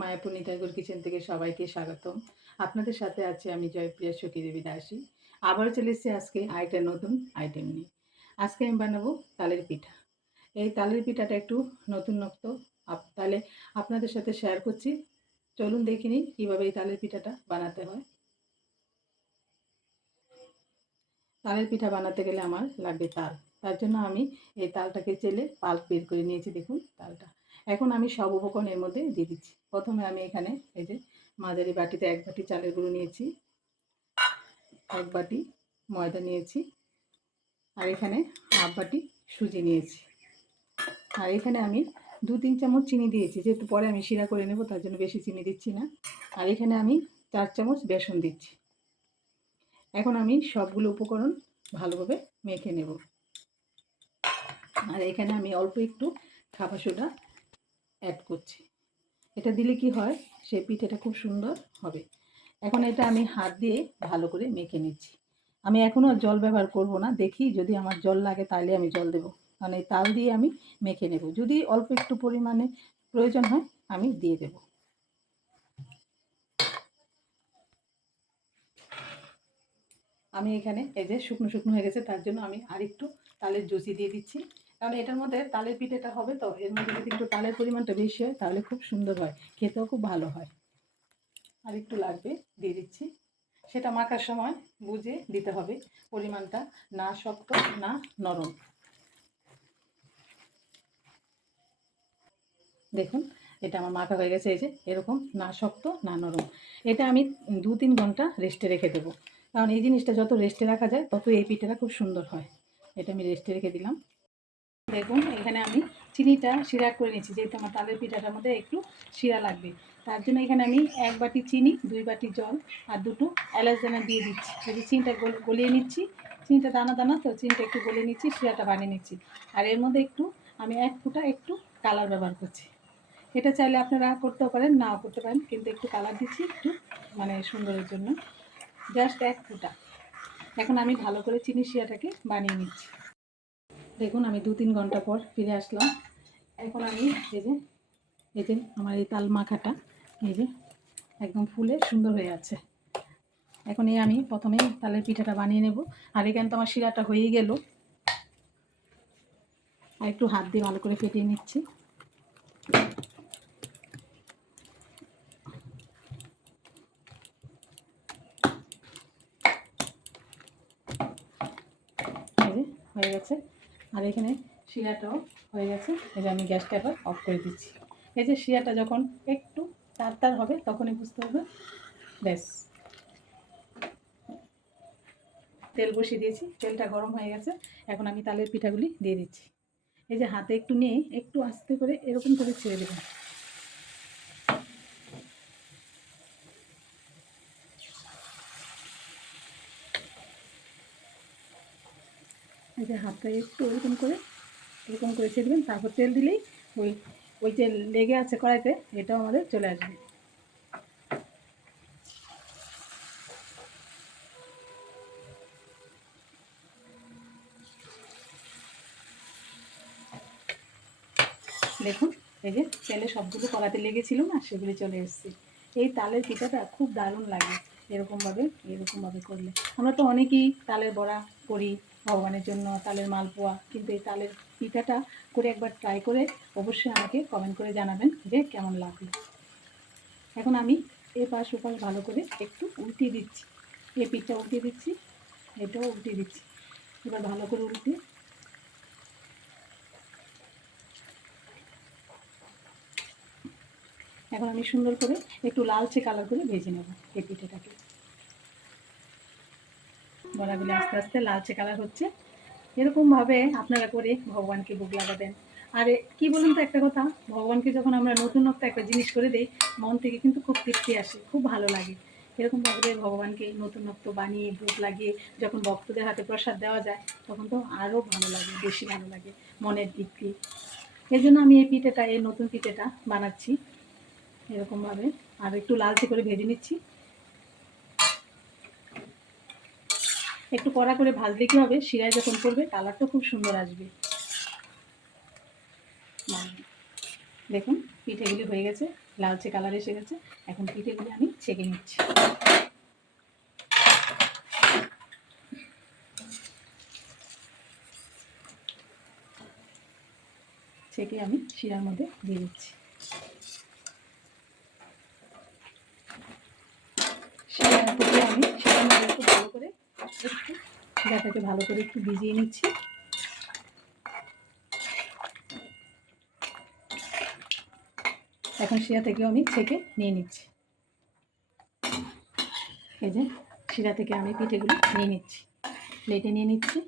Mayapur Nitaigaur kitchen থেকে সবাইকে স্বাগতম। আপনাদের সাথে আছে আমি জয়প্রিয়া সখী দেবী দাসী। আবারও চলে এসেছি আজকে আরেকটা নতুন আইটেম নিয়ে। আজকে আমি বানাবো তালের পিঠা। এই তালের পিঠাটা একটু নতুনত্ব, তাহলে আপনাদের সাথে শেয়ার করছি। চলুন দেখে নিই কীভাবে এই তালের পিঠাটা বানাতে হয়। তালের পিঠা বানাতে গেলে আমার লাগবে তাল। তার জন্য আমি এই তালটাকে চেলে পাল্প বের করে নিয়েছি। দেখুন তালটা। এখন আমি সব উপকরণ এর মধ্যে দিয়ে দিচ্ছি। প্রথমে আমি এখানে এই যে মাঝারি বাটিতে 1 বাটি চালের গুঁড়ো নিয়েছি, 1 বাটি ময়দা নিয়েছি, আর এখানে হাফ বাটি সুজি নিয়েছি, আর এখানে আমি 2-3 চামচ চিনি দিয়েছি, যেহেতু পরে আমি শিরা করে নেব তার জন্য বেশি চিনি দিচ্ছি না। আর এখানে আমি 4 চামচ বেসন দিচ্ছি। এখন আমি সবগুলো উপকরণ ভালোভাবে মেখে নেব। আর এখানে আমি অল্প একটু খাবার সোডা অ্যাড করছি। এটা দিলে কি হয়, সেই পিঠেটা খুব সুন্দর হবে। এখন এটা আমি হাত দিয়ে ভালো করে মেখে নিচ্ছি। আমি এখনও জল ব্যবহার করব না, দেখি যদি আমার জল লাগে তাহলে আমি জল দেব, কারণ এই তাল দিয়ে আমি মেখে নেব। যদি অল্প একটু পরিমাণে প্রয়োজন হয় আমি দিয়ে দেব। আমি এখানে এই যে শুকনো শুকনো হয়ে গেছে, তার জন্য আমি আরেকটু তালের জুসি দিয়ে দিচ্ছি, কারণ এটার মধ্যে তালের পিঠেটা হবে, তো এর মধ্যে যদি একটু তালের পরিমাণটা বেশি হয় তাহলে খুব সুন্দর হয়, খেতেও খুব ভালো হয়। আর একটু লাগবে, দিয়ে দিচ্ছি। সেটা মাখার সময় বুঝে দিতে হবে পরিমাণটা, না শক্ত না নরম। দেখুন এটা আমার মাখা হয়ে গেছে, এই যে এরকম, না শক্ত না নরম। এটা আমি 2-3 ঘন্টা রেস্টে রেখে দেবো, কারণ এই জিনিসটা যত রেস্টে রাখা যায় তত এই পিঠাটা খুব সুন্দর হয়। এটা আমি রেস্টে রেখে দিলাম। দেখুন এখানে আমি চিনিটা শিরা করে নিচ্ছি, যেহেতু আমার তালের পিঠাটার মধ্যে একটু শিরা লাগবে। তার জন্য এখানে আমি 1 বাটি চিনি, 2 বাটি জল আর 2টো এলাচ দানা দিয়ে দিচ্ছি। এই চিনিটা গলিয়ে নিচ্ছি। চিনিটা দানা দানা তো, চিনিটা একটু গলিয়ে নিচ্ছি, শিরাটা বানিয়ে নিচ্ছি। আর এর মধ্যে একটু আমি 1 ফোঁটা একটু কালার ব্যবহার করছি। এটা চাইলে আপনারা করতেও পারেন, নাও করতে পারেন, কিন্তু একটু কালার দিচ্ছি একটু মানে সুন্দরের জন্য, জাস্ট 1 ফোঁটা। এখন আমি ভালো করে চিনি শিরাটাকে বানিয়ে নিচ্ছি। দেখুন আমি 2-3 ঘন্টা পর ফিরে আসলাম। এখন আমি এই যে আমার এই তাল মাখাটা এই যে একদম ফুলে সুন্দর হয়ে আছে। এখন আমি প্রথমে তালের পিঠাটা বানিয়ে নেব। আর এখানে তো আমার শিরাটা হয়েই গেল, আর একটু হাত দিয়ে ভালো করে ফেটিয়ে নিচ্ছি। এই যে হয়ে গেছে। আর এখানে শিরাটাও হয়ে গেছে। এই যে আমি গ্যাসটা এবার অফ করে দিচ্ছি। এই যে শিরাটা যখন একটু তার হবে তখনই বুঝতে হবে ব্যাস। তেল বসিয়ে দিয়েছি, তেলটা গরম হয়ে গেছে। এখন আমি তালের পিঠাগুলি দিয়ে দিচ্ছি। এই যে হাতে একটু নিয়ে একটু আস্তে করে এরকম করে ছেড়ে দেবেন। এই যে হাতটা একটু এরকম করে ছেড়ে দেবেন, তারপর তেল দিলেই ওই ওই যে লেগে আছে কড়াইতে এটাও আমাদের চলে আসবে। দেখুন এই যে তেলে সবগুলো কড়াতে লেগেছিল না, সেগুলি চলে এসছে। এই তালের পিঠাটা খুব দারুণ লাগে এরকমভাবে করলে। আমরা তো অনেকেই তালের বড়া করি ভগবানের জন্য, তালের মালপোয়া, কিন্তু এই তালের পিঠাটা করে একবার ট্রাই করে অবশ্যই আমাকে কমেন্ট করে জানাবেন যে কেমন লাগলো। এখন আমি এপাশ ওপাশ ভালো করে একটু উল্টিয়ে দিচ্ছি। এই পিঠটা উল্টিয়ে দিচ্ছি, এটাও উল্টিয়ে দিচ্ছি। এবার ভালো করে উল্টিয়ে এখন আমি সুন্দর করে একটু লালচে কালার করে ভেজে নেব এই পিঠেটাকে। বড়াগুলো আস্তে আস্তে লালচে কালার হচ্ছে, এরকমভাবে আপনারা করে ভগবানকে ভোগ লাগাবেন। আর কি বলুন তো একটা কথা, ভগবানকে যখন আমরা নতুনত্ব একটা জিনিস করে দিই, মন থেকে কিন্তু খুব তৃপ্তি আসে, খুব ভালো লাগে। এরকমভাবে ভগবানকে নতুনত্ব বানিয়ে ভোগ লাগিয়ে যখন ভক্তদের হাতে প্রসাদ দেওয়া যায় তখন তো আরও ভালো লাগে, বেশি ভালো লাগে, মনের তৃপ্তি। এই জন্য আমি এই পিঠেটা, এই নতুন পিঠেটা বানাচ্ছি এরকমভাবে। আর একটু লালচে করে ভেজে নিচ্ছি। একটু কড়া করে ভাজলে কী হবে, শিরায় যখন পড়বে কালারটা খুব সুন্দর আসবে। দেখুন পিঠেগুলি হয়ে গেছে, লালচে কালার এসে গেছে। এখন পিঠেগুলি আমি ছেঁকে নিচ্ছি। ছেঁকে আমি শিরার মধ্যে দিয়ে দিচ্ছি। শিরার মধ্যে আমি শিরার মধ্যে একটু ভালো করে শিরাটাকে ভালো করে একটু ভিজিয়ে নিচ্ছি। এখন শিরা থেকেও আমি ছেঁকে নিয়ে নিচ্ছি। এই যে শিরা থেকে আমি পিঠেগুলো নিয়ে নিচ্ছি, প্লেটে নিয়ে নিচ্ছি।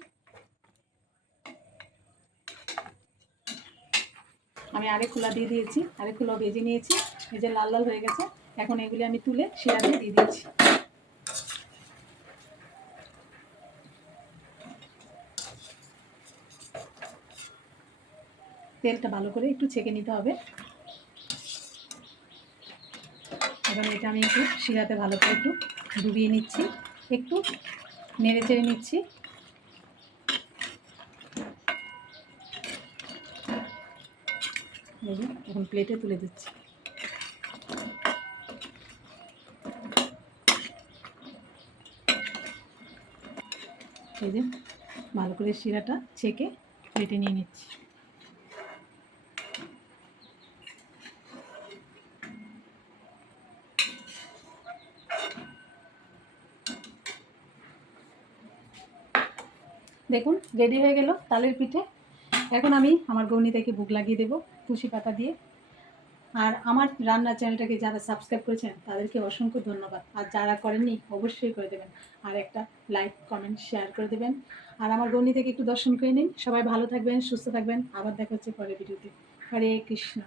আমি আরেক খোলা দিয়ে দিয়েছি, আরেক খোলা ভেজে নিয়েছি। এই যে লাল লাল হয়ে গেছে। এখন এগুলি আমি তুলে শিরাতে দিয়ে দিচ্ছি। তেলটা ভালো করে একটু ছেঁকে নিতে হবে। এবার এটা আমি একটু শিরাতে ভালো করে একটু ডুবিয়ে নিচ্ছি, একটু নেড়ে চেড়ে নিচ্ছি। এই যে এখন প্লেটে তুলে দিচ্ছি। এই যে ভালো করে শিরাটা ছেঁকে প্লেটে নিয়ে নিচ্ছি। দেখুন রেডি হয়ে গেল তালের পিঠে। এখন আমি আমার গৌনি থেকে ভোগ লাগিয়ে দেবো তুলসী পাতা দিয়ে। আর আমার রান্নার চ্যানেলটাকে যারা সাবস্ক্রাইব করেছেন তাদেরকে অসংখ্য ধন্যবাদ। আর যারা করেননি অবশ্যই করে দেবেন, আর একটা লাইক কমেন্ট শেয়ার করে দেবেন। আর আমার গৌনি থেকে একটু দর্শন করে নিন। সবাই ভালো থাকবেন, সুস্থ থাকবেন। আবার দেখা হচ্ছে পরের ভিডিওতে। হরে কৃষ্ণ।